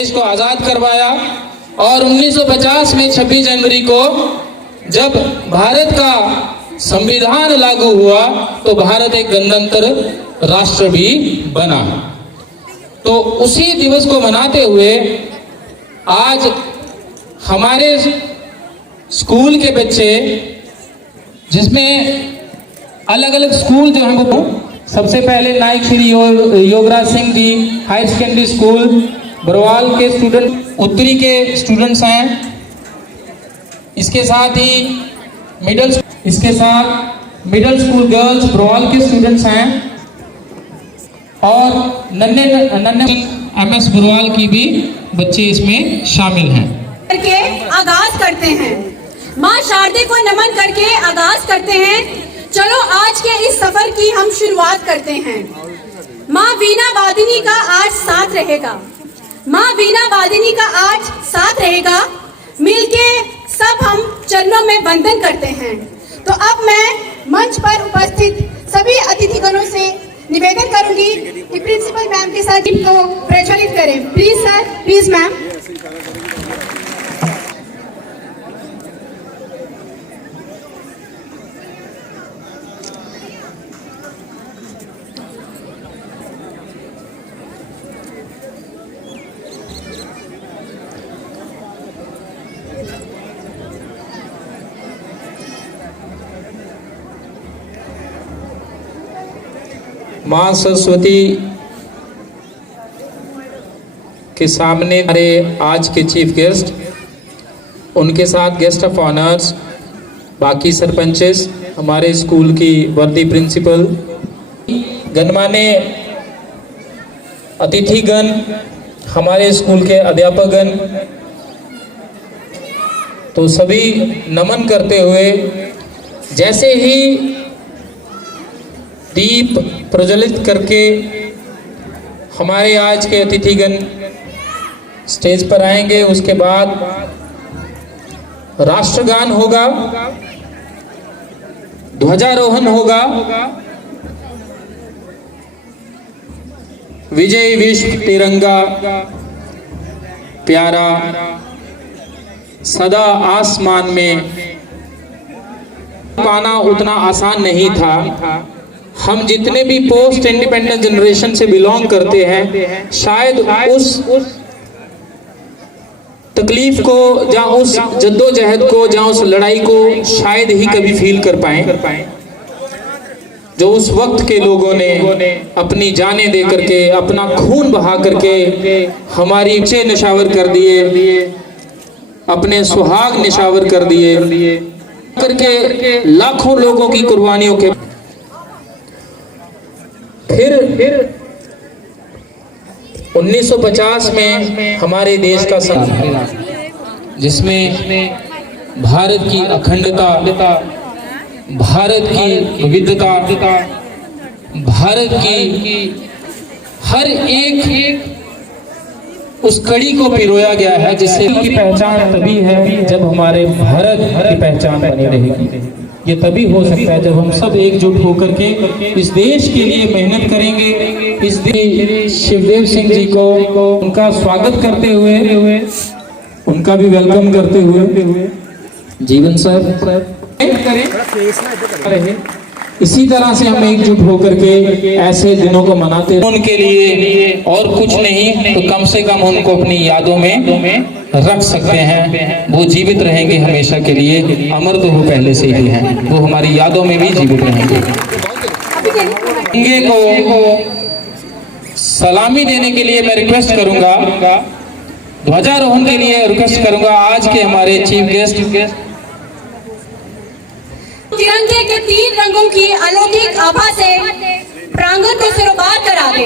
देश को आजाद करवाया और 1950 में 26 जनवरी को जब भारत का संविधान लागू हुआ तो भारत एक गणतंत्र राष्ट्र भी बना। तो उसी दिवस को मनाते हुए आज हमारे स्कूल के बच्चे, जिसमें अलग अलग स्कूल जो हैं वो सबसे पहले नायक Shri Yograj Singh ji higher secondary school Barwal के स्टूडेंट, उत्तरी के स्टूडेंट्स हैं। इसके साथ मिडिल स्कूल गर्ल्स बरवाल के स्टूडेंट्स हैं और नन्हे MS बरवाल की भी बच्चे इसमें शामिल हैं। करके आगाज करते हैं, माँ शारदे को नमन करके आगाज करते हैं। चलो आज के इस सफर की हम शुरुआत करते हैं। माँ वीणा वादिनी का आज साथ रहेगा, माँ वीणा वादिनी का आज साथ रहेगा। मिलके सब हम चरणों में वंदन करते हैं। तो अब मैं मंच पर उपस्थित सभी अतिथिगणों से निवेदन करूंगी कि प्रिंसिपल मैम के साथ टीम को प्रज्वलित करें। Please sir, please ma'am. माँ सरस्वती के सामने हमारे आज के चीफ गेस्ट, उनके साथ गेस्ट ऑफ ऑनर्स, बाकी सरपंचेस, हमारे स्कूल की वर्दी प्रिंसिपल, गणमान्य अतिथिगण, हमारे स्कूल के अध्यापकगण, तो सभी नमन करते हुए जैसे ही दीप प्रज्वलित करके हमारे आज के अतिथिगण स्टेज पर आएंगे, उसके बाद राष्ट्रगान होगा, ध्वजारोहण होगा, विजय विश्व तिरंगा प्यारा सदा आसमान में पाना उतना आसान नहीं था। हम जितने भी पोस्ट इंडिपेंडेंस जनरेशन से बिलोंग करते हैं, शायद उस तकलीफ को या उस जद्दोजहद को या उस लड़ाई को शायद ही कभी फील कर पाए जो उस वक्त के लोगों ने अपनी जानें दे करके, अपना खून बहा करके हमारी इच्छे निशावर कर दिए, अपने सुहाग निशावर कर दिए करके लाखों लोगों की कुर्बानियों के फिर 1950 में हमारे देश का संविधान, जिसमें भारत की अखंडता, भारत की विविधता, भारत की हर एक उस कड़ी को पिरोया गया है, जिससे की पहचान तभी है जब हमारे भारत की पहचान बनी रहेगी। ये तभी हो सकता है जब हम सब एकजुट होकर के इस देश के लिए मेहनत करेंगे। इस दिन शिवदेव सिंह जी को उनका स्वागत करते हुए, उनका भी वेलकम करते हुए जीवन सर करें। इसी तरह से हम एकजुट होकर के ऐसे दिनों को मनाते हैं। उनके लिए और कुछ नहीं तो कम से कम उनको अपनी यादों में रख सकते हैं। वो जीवित रहेंगे हमेशा के लिए, अमर तो वो पहले से ही हैं, वो हमारी यादों में भी जीवित रहेंगे। तिरंगे को सलामी देने के लिए मैं रिक्वेस्ट करूंगा, ध्वजारोहण के लिए रिक्वेस्ट करूंगा आज के हमारे चीफ गेस्ट। तिरंगे के 3 रंगों की अलौकिक आभा से प्रांगण को सरोकार करा दे।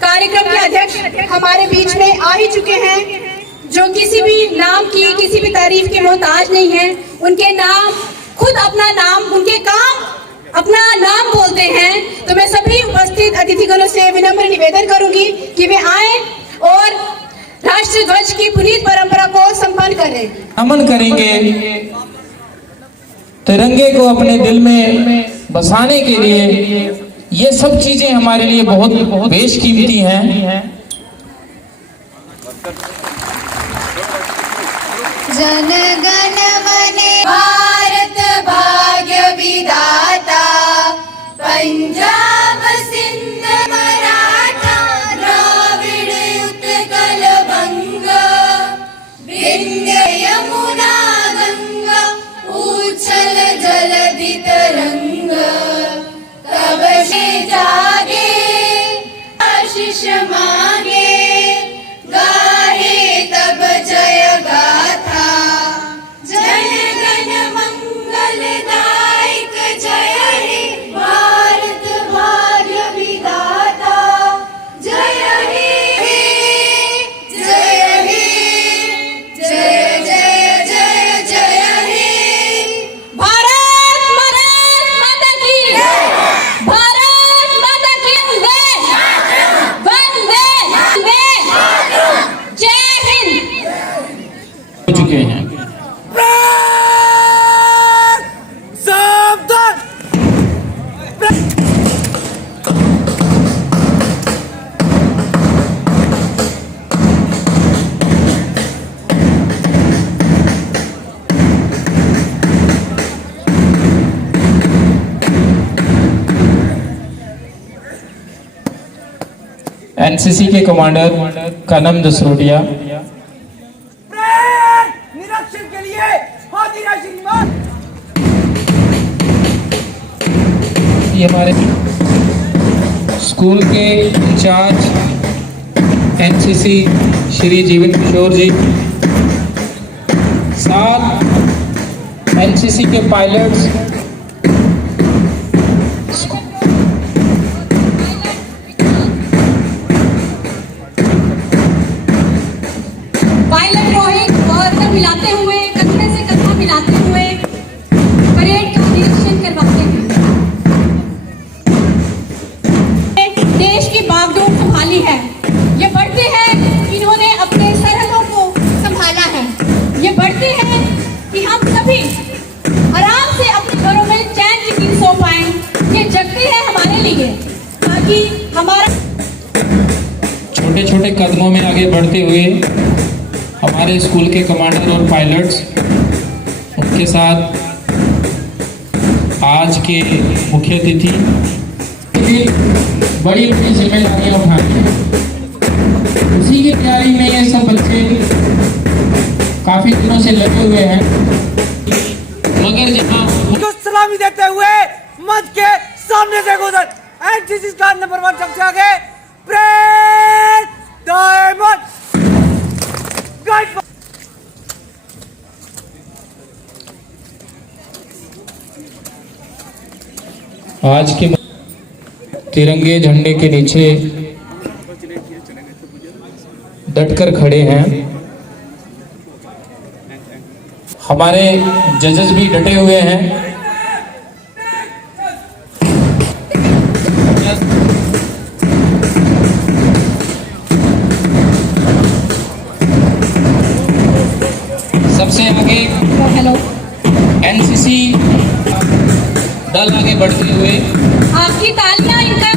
कार्यक्रम के अध्यक्ष हमारे बीच में आ ही चुके हैं, जो किसी भी नाम की, किसी भी तारीफ के मोहताज नहीं है। उनके नाम खुद अपना नाम, उनके काम अपना नाम बोलते हैं। तो मैं सभी उपस्थित अतिथिगणों से विनम्र निवेदन करूंगी कि वे आए और राष्ट्रीय ध्वज की पुनीत परंपरा को संपन्न करें। नमन करेंगे तिरंगे को अपने दिल में बसाने के लिए। ये सब चीजें हमारे लिए बहुत बेशकीमती हैं। जन गण मन भारत भाग्य विधाता पंजाब सिंध मराठा द्राविड़ उत्कल बंगा विंध्य यमुना गंगा उच्छल जलधि तरंग तब से जागे आशीष मांगे गाहे तब जय गाथा जन गण मंगलदायक जय हे भारत भाग्य विधाता जय हे जय हे जय जय जय जय हे भारत माता की भारत माता की वंदे वंदे जय हिंद। हो चुके हैं। एनसीसी के कमांडर कनम जसरोटिया, निरीक्षण के लिए हाजिर है श्रीमान। ये हमारे स्कूल के इंचार्ज एनसीसी श्री जीवन किशोर जी, साथ एनसीसी के पायलट्स, पायलट रोहित और मिलाते हुए कदम से कदम मिलाते हुए परेड का निरीक्षण करवाते हैं। देश की बागडोर संभाली है। ये बढ़ते हैं इन्होंने अपने सरहदों को संभाला है। ये बढ़ते हैं कि हम सभी आराम से अपने घरों में चैन की नींद सो पाएं। ये जगते हैं हमारे लिए ताकि हमारा छोटे छोटे कदमों में आगे बढ़ते हुए हमारे स्कूल के कमांडर और पायलट्स, उनके साथ आज के मुख्य अतिथि बड़ी बड़ी जिम्मेदारियां उठानी है। उसी की तैयारी में ये सब बच्चे काफी दिनों से लगे हुए हैं, मगर जहाँ को सलामी देते हुए मंच के सामने से गुजर एनसीसी का नंबर 1 सबसे आगे प्रेस डायमंड गाइड। आज के तिरंगे झंडे के नीचे डटकर खड़े हैं। हमारे जजेस भी डटे हुए हैं। सबसे आगे हेलो एनसीसी दल आगे बढ़ते हुए आपकी तालियां इनका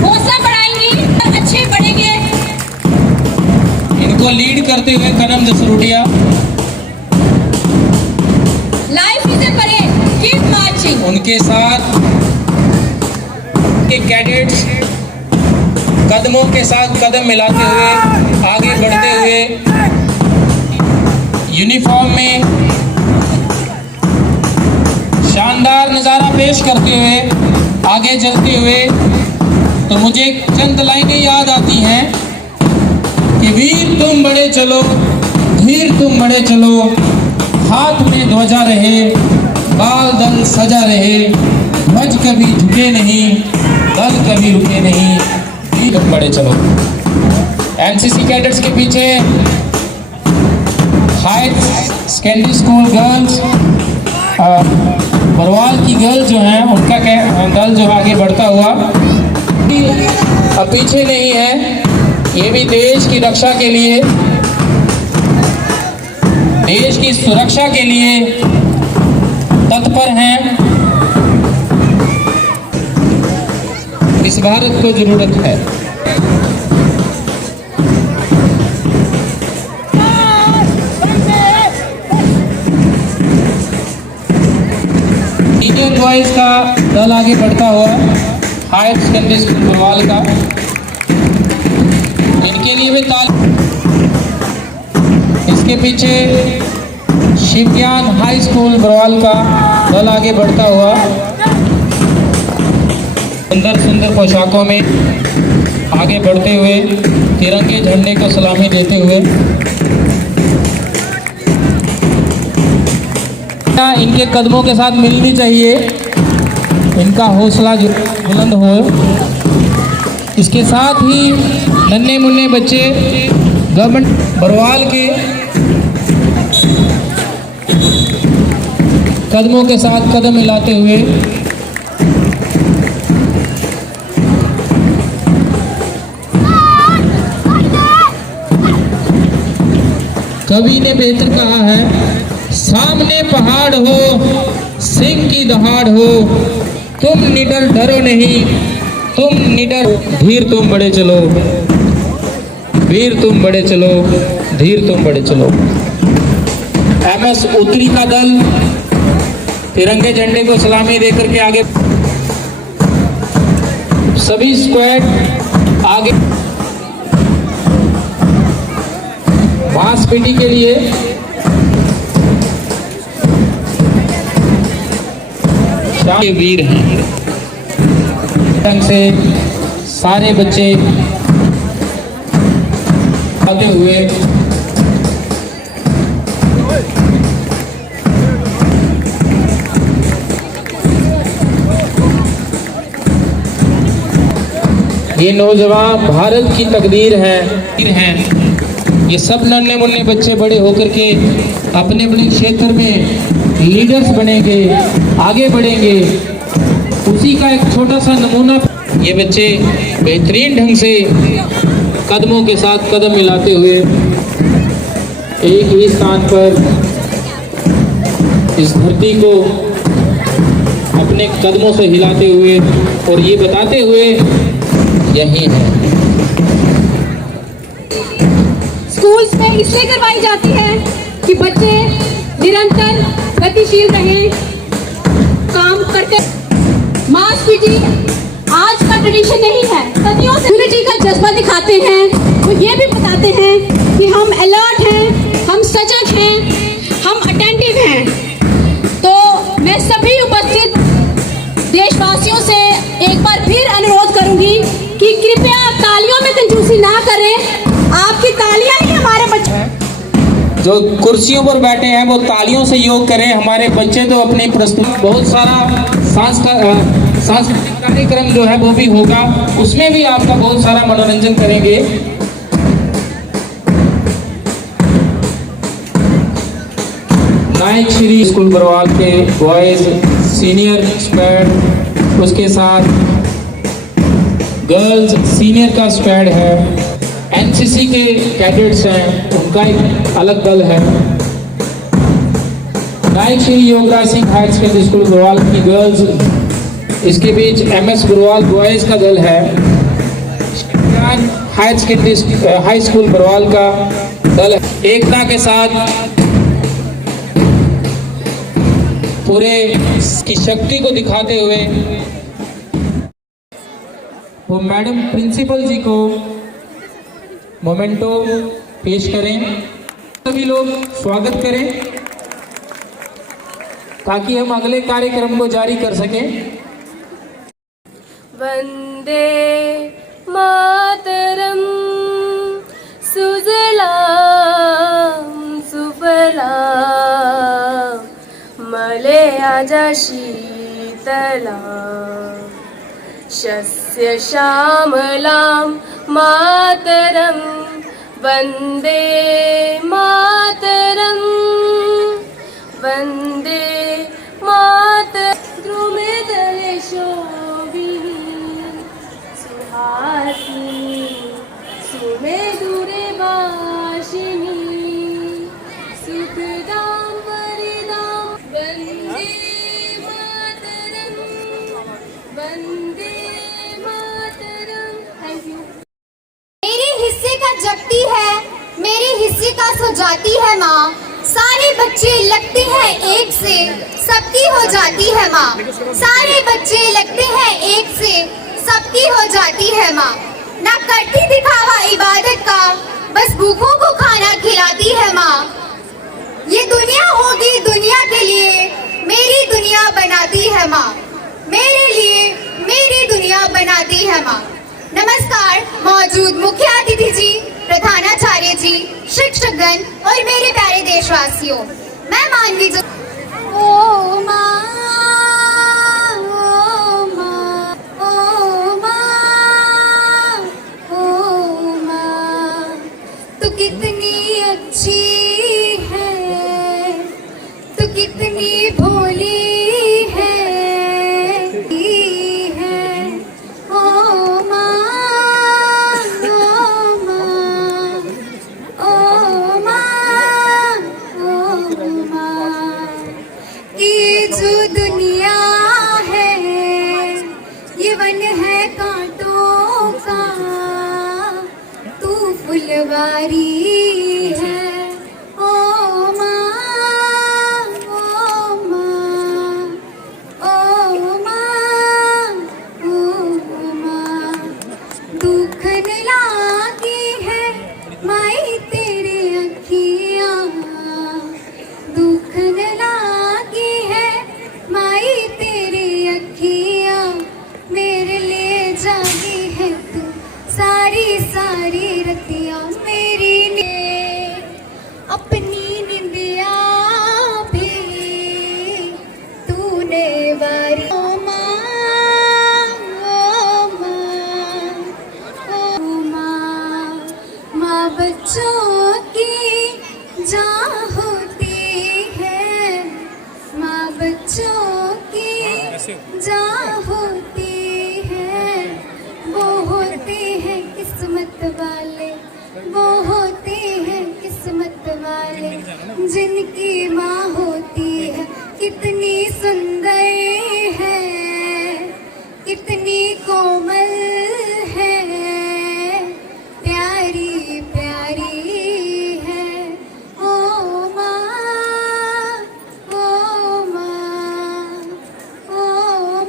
हौसला बढ़ाएंगी, अच्छे बढ़ेंगे। इनको लीड करते हुए कनम Jasrotia, life is a parade, keep marching. उनके साथ के कैडेट्स कदमों के साथ कदम मिलाते हुए आगे बढ़ते हुए यूनिफॉर्म में शानदार नज़ारा पेश करते हुए आगे चलते हुए, तो मुझे चंद लाइनें याद आती हैं कि वीर तुम बड़े चलो, धीर तुम बड़े चलो, हाथ में ध्वजा रहे, बाल दल सजा रहे, ध्वज कभी झुके नहीं, दल कभी रुके नहीं, वीर तुम बड़े चलो। एनसीसी कैडेट्स के पीछे high secondary school girls, Barwal की गर्ल जो हैं, उनका दल जो आगे बढ़ता हुआ अब पीछे नहीं है। ये भी देश की रक्षा के लिए, देश की सुरक्षा के लिए तत्पर हैं। इस भारत को जरूरत है। सीनियर बॉयज का दल आगे बढ़ता हुआ हायर सेकेंडरी स्कूल बरवाल का, इनके लिए भी ताल। इसके पीछे शिव ज्ञान हाई स्कूल बरवाल का दल आगे बढ़ता हुआ सुंदर सुंदर पोशाकों में आगे बढ़ते हुए तिरंगे झंडे को सलामी देते हुए। इनके कदमों के साथ मिलनी चाहिए, इनका हौसला बुलंद हो। इसके साथ ही नन्हे मुन्ने बच्चे गवर्नमेंट बरवाल के कदमों के साथ कदम मिलाते हुए कवि ने बेहतर कहा है, सामने पहाड़ हो सिंह की दहाड़ हो, तुम निडर डरो नहीं, तुम निडर धीर तुम बड़े चलो, वीर तुम बड़े चलो, धीर तुम बड़े चलो। MS उत्तरी का दल तिरंगे झंडे को सलामी देकर के आगे, सभी स्क्वाड आगे मांस पीटी के लिए। शाही वीर हैं, ढंग से सारे बच्चे आते हुए ये नौजवान भारत की तकदीर हैं। ये सब नन्हे मुन्ने बच्चे बड़े होकर के अपने अपने क्षेत्र में लीडर्स बनेंगे, आगे बढ़ेंगे। उसी का एक छोटा सा नमूना ये बच्चे बेहतरीन ढंग से कदमों के साथ कदम मिलाते हुए एक ही स्थान पर इस धरती को अपने कदमों से हिलाते हुए और ये बताते हुए यही है। स्कूल्स में इसलिए करवाई जाती है कि बच्चे निरंतर गतिशील रहें, काम करते। मास पीटी आज का ट्रेडिशन नहीं है, सदियों से यूनिटी का जज्बा दिखाते हैं। वो ये भी बताते हैं कि हम अलर्ट हैं, हम सजग हैं, हम अटेंटिव हैं। तो मैं सभी उपस्थित देशवासियों से एक बार फिर अनुरोध करूंगी कि कृपया तालियों में कंजूसी ना करें। आपकी तालियां ही हमारे बच्चे जो कुर्सियों पर बैठे हैं वो तालियों से योग करें। हमारे बच्चे तो अपनी प्रस्तुत बहुत सारा सांस्कृतिक कार्यक्रम जो है वो भी होगा, उसमें भी आपका बहुत सारा मनोरंजन करेंगे। नायक श्री स्कूल बरवाल के बॉयज सीनियर स्क्वाड, उसके साथ गर्ल्स सीनियर का स्क्वाड है, NCC के कैडेट्स हैं, उनका एक अलग दल है। Nayak Shri Yograj Singh higher secondary school Barwal की गर्ल्स, इसके बीच MS बरवाल बॉयज का दल है। Higher secondary high school Barwal का दल है। एकता के साथ पूरे की शक्ति को दिखाते हुए वो मैडम प्रिंसिपल जी को मोमेंटो पेश करें। सभी लोग स्वागत करें ताकि हम अगले कार्यक्रम को जारी कर सकें। वंदे मातरम सुजलाम सुफलाम मलयाजा शीतलाम शस्य श्यामलां मातरं वंदे मातरं वंदे मातरं द्रुमे तले शोभिनी सुहासिनी सुमेधुरे भाषिणी सुखदां वरदां वंदे मातरं वंदे मातरं। Thank you. मेरे हिस्से का जगती है, मेरे हिस्से का सो जाती है माँ। सारे बच्चे लगते हैं एक से, सबकी हो जाती है माँ। सारे बच्चे लगते हैं एक से, सबकी हो जाती है माँ। ना करती दिखावा इबादत का, बस भूखों को खाना खिलाती है माँ। ये दुनिया होगी दुनिया के लिए, मेरी दुनिया बनाती है माँ। मेरे लिए मेरी दुनिया बनाती है माँ। नमस्कार मौजूद मुख्य अतिथि जी, प्रधानाचार्य जी, शिक्षकगण और मेरे प्यारे देशवासियों, मैं मानवी जो ओ माँ, ओ माँ, ओ माँ, ओ माँ, तू कितनी अच्छी है, तू कितनी भोली है। ओ माँ, ओ माँ, ओ माँ, ओ माँ, ये जो दुनिया है ये वन है कांटों का, तू फुलवारी है। ओ माँ, ओ माँ, ओ माँ, ओ माँ, दुखन लागी है माई तेरी अखियाँ, दुखन लागी है माई तेरी अखियाँ। मेरे लिए जागी है तू सारी सारी रतियाँ, मेरी ने अपनी निंदिया भी तूने वारी। ओ माँ, ओ माँ, ओ माँ, माँ बच्चों की जान होती है, माँ बच्चों की जान होती है। वो होते हैं किस्मत वाले, वो होते हैं किस्मत वाले, जिनकी माँ होती है कितनी सुंदर है, कितनी कोमल है, प्यारी प्यारी है। ओ माँ, ओ माँ, ओ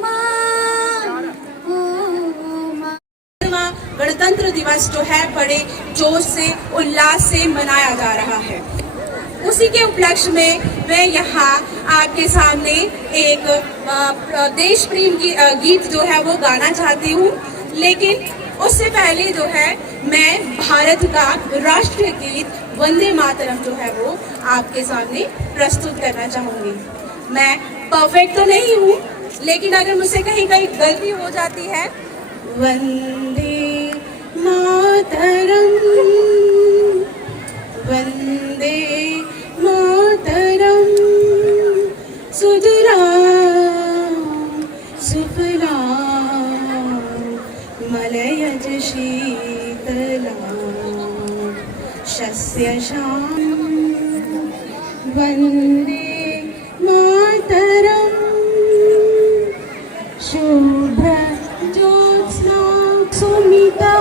माँ, ओ माँ। गणतंत्र दिवस जो है बड़े जोश से उल्लास से मनाया जा रहा है। उसी के उपलक्ष्य में मैं यहाँ आपके सामने एक देश प्रेम की गीत जो है वो गाना चाहती हूँ, लेकिन उससे पहले जो है मैं भारत का राष्ट्रीय गीत वंदे मातरम जो है वो आपके सामने प्रस्तुत करना चाहूँगी। मैं परफेक्ट तो नहीं हूँ, लेकिन अगर मुझसे कहीं कहीं गलती हो जाती है। वंदे मातरम, वंदे मातरम, सुजलां सुफलां मलयज शीतलां शस्यशां। वंदे मातरम, शुभ्र ज्योत्स्ना सुमिता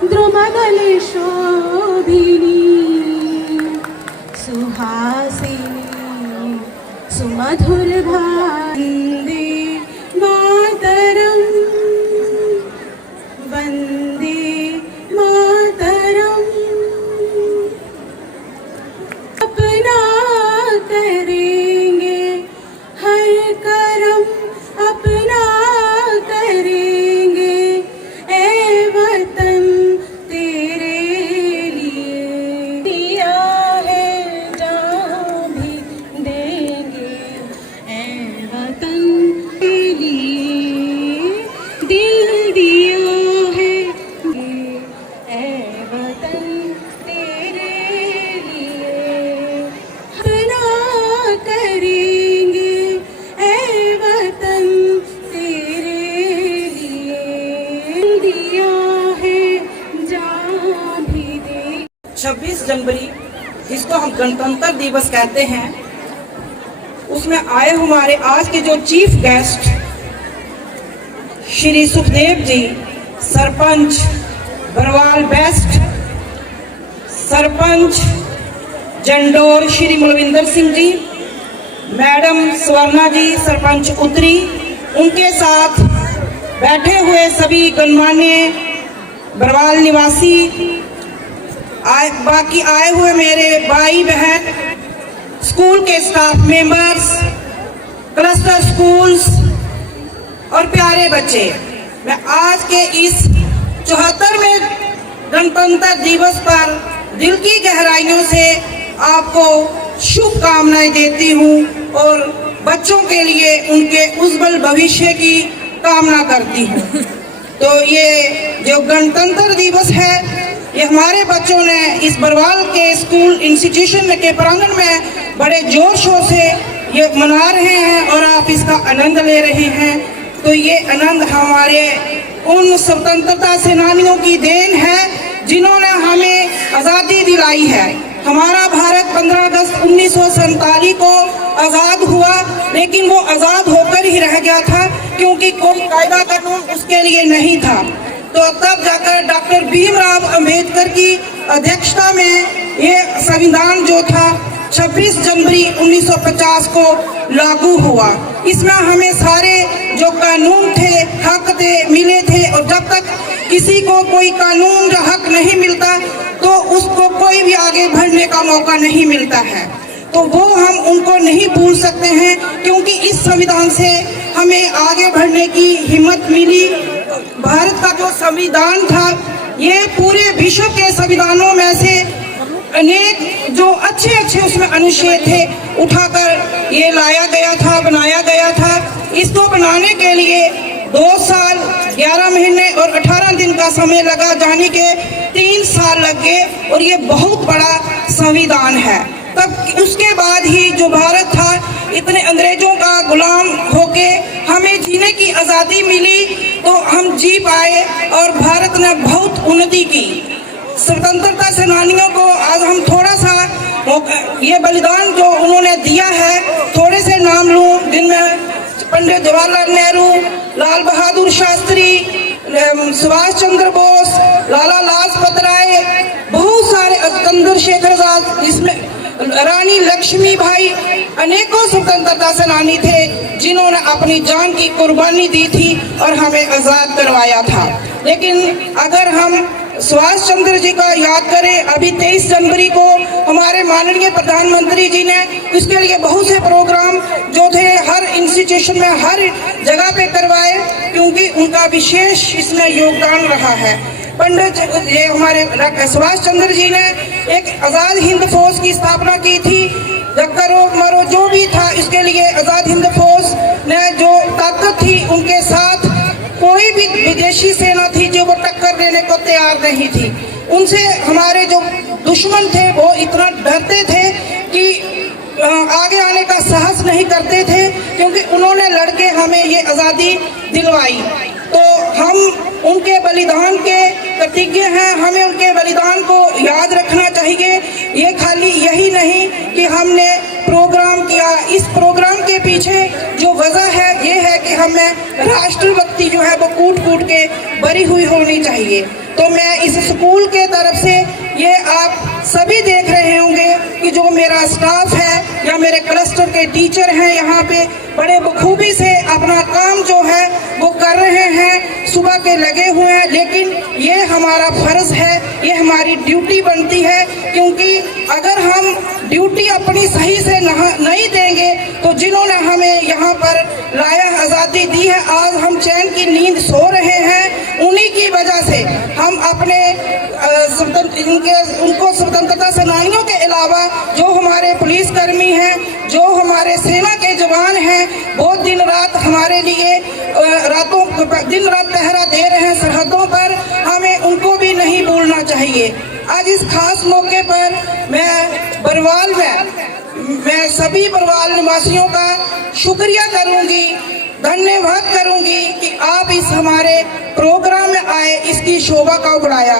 द्रुमदले शोभिनी, सुहासिनी सुमधुर वंदे मातरम, वंदे मातरम। अपना करेंगे हर करम, अपना करेंगे ए वतन तेरे लिए, दिया है जहाँ भी देंगे ए वतन के लिए, दिल दिया है ए वतन तेरे लिए। अपना करेंगे ए वतन तेरे लिए, दिया है जहाँ भी दे। 26 जनवरी जिसको हम गणतंत्र दिवस कहते हैं, उसमें आए हमारे आज के जो chief guest Shri Sukhdev ji, sarpanch Barwal waste, sarpanch Jandor Shri Malvinder Singh ji, madam Swarna जी सरपंच उत्तरी, उनके साथ बैठे हुए सभी गणमान्य बरवाल निवासी, बाकी आए हुए मेरे भाई बहन, स्कूल के स्टाफ मेंबर्स, क्लस्टर स्कूल्स और प्यारे बच्चे, मैं आज के इस 74वें गणतंत्र दिवस पर दिल की गहराइयों से आपको शुभकामनाएं देती हूँ और बच्चों के लिए उनके उज्जवल भविष्य की कामना करती हूँ। तो ये जो गणतंत्र दिवस है, ये हमारे बच्चों ने इस बरवाल के स्कूल इंस्टीट्यूशन के प्रांगण में बड़े जोर शोर से ये मना रहे हैं और आप इसका आनंद ले रहे हैं। तो ये आनंद हमारे उन स्वतंत्रता सेनानियों की देन है जिन्होंने हमें आज़ादी दिलाई है। हमारा भारत 15 अगस्त 1947 को आज़ाद हुआ, लेकिन वो आज़ाद होकर ही रह गया था क्योंकि कोई कायदा कानून उसके लिए नहीं था। तो तब जाकर डॉक्टर भीमराव अंबेडकर की अध्यक्षता में ये संविधान जो था 26 जनवरी 1950 को लागू हुआ। इसमें हमें सारे जो कानून थे, हक थे, मिले थे और जब तक किसी को कोई कानून या हक नहीं मिलता तो उसको कोई भी आगे बढ़ने का मौका नहीं मिलता है। तो वो हम उनको नहीं भूल सकते हैं क्योंकि इस संविधान से हमें आगे बढ़ने की हिम्मत मिली। भारत का जो संविधान था, ये पूरे विश्व के संविधानों में से अनेक जो अच्छे अच्छे उसमें अनुच्छेद थे उठाकर ये लाया गया था, बनाया गया था। इसको बनाने के लिए 2 साल 11 महीने और 18 दिन का समय लगा, जाने के 3 साल लग गए और ये बहुत बड़ा संविधान है। तब उसके बाद ही जो भारत था, इतने अंग्रेजों का गुलाम होके हमें जीने की आज़ादी मिली तो हम जी पाए और भारत ने बहुत उन्नति की। स्वतंत्रता सेनानियों को आज हम थोड़ा सा ये बलिदान जो उन्होंने दिया है, थोड़े से नाम लूं जिनमें पंडित जवाहरलाल नेहरू, लाल बहादुर शास्त्री, सुभाष चंद्र बोस, लाला लाजपत राय, बहुत सारे चंद्रशेखर आजाद, जिसमें रानी लक्ष्मीबाई, अनेकों स्वतंत्रता सेनानी थे जिन्होंने अपनी जान की कुर्बानी दी थी और हमें आज़ाद करवाया था। लेकिन अगर हम सुभाष चंद्र जी का याद करें, अभी 23 जनवरी को हमारे माननीय प्रधानमंत्री जी ने इसके लिए बहुत से प्रोग्राम जो थे हर इंस्टीट्यूशन में, हर जगह पे करवाए क्योंकि उनका विशेष इसमें योगदान रहा है। पंडित ये हमारे सुभाष चंद्र जी ने एक आज़ाद हिंद फौज की स्थापना की थी। करो मरो जो भी था, इसके लिए आज़ाद हिंद फौज ने जो ताकत थी, उनके साथ कोई भी विदेशी सेना थी जो वो टक्कर देने को तैयार नहीं थी। उनसे हमारे जो दुश्मन थे वो इतना डरते थे कि आगे आने का साहस नहीं करते थे क्योंकि उन्होंने लड़के हमें ये आज़ादी दिलवाई। तो हम उनके बलिदान के प्रतिज्ञ हैं, हमें उनके बलिदान को याद रखना चाहिए। ये खाली यही नहीं कि हमने प्रोग्राम किया, इस प्रोग्राम के पीछे जो वजह है ये है कि हमें राष्ट्रभक्ति जो है वो कूट कूट के भरी हुई होनी चाहिए। तो मैं इस स्कूल के तरफ से ये आप सभी देख रहे होंगे कि जो मेरा स्टाफ है या मेरे क्लस्टर के टीचर हैं यहाँ पे बड़े बखूबी से अपना काम जो है वो कर रहे हैं, सुबह के लगे हुए हैं। लेकिन ये हमारा फर्ज है, ये हमारी ड्यूटी बनती है क्योंकि अगर हम ड्यूटी अपनी सही से नहीं देंगे तो जिन्होंने हमें यहाँ पर लाया, आज़ादी दी है, आज हम चैन की नींद सो रहे हैं, उन्हीं की वजह से हम अपने उनको स्वतंत्रता सेनानियों के अलावा जो हमारे पुलिसकर्मी हैं, जो हमारे सेना के जवान हैं, वो दिन रात हमारे लिए दिन रात पहरा दे रहे हैं सरहदों पर, हमें उनको भी नहीं भूलना चाहिए। आज इस खास मौके पर मैं सभी बरवाल निवासियों का शुक्रिया करूंगी, धन्यवाद करूंगी कि आप इस हमारे प्रोग्राम में आए, इसकी शोभा को बढ़ाया।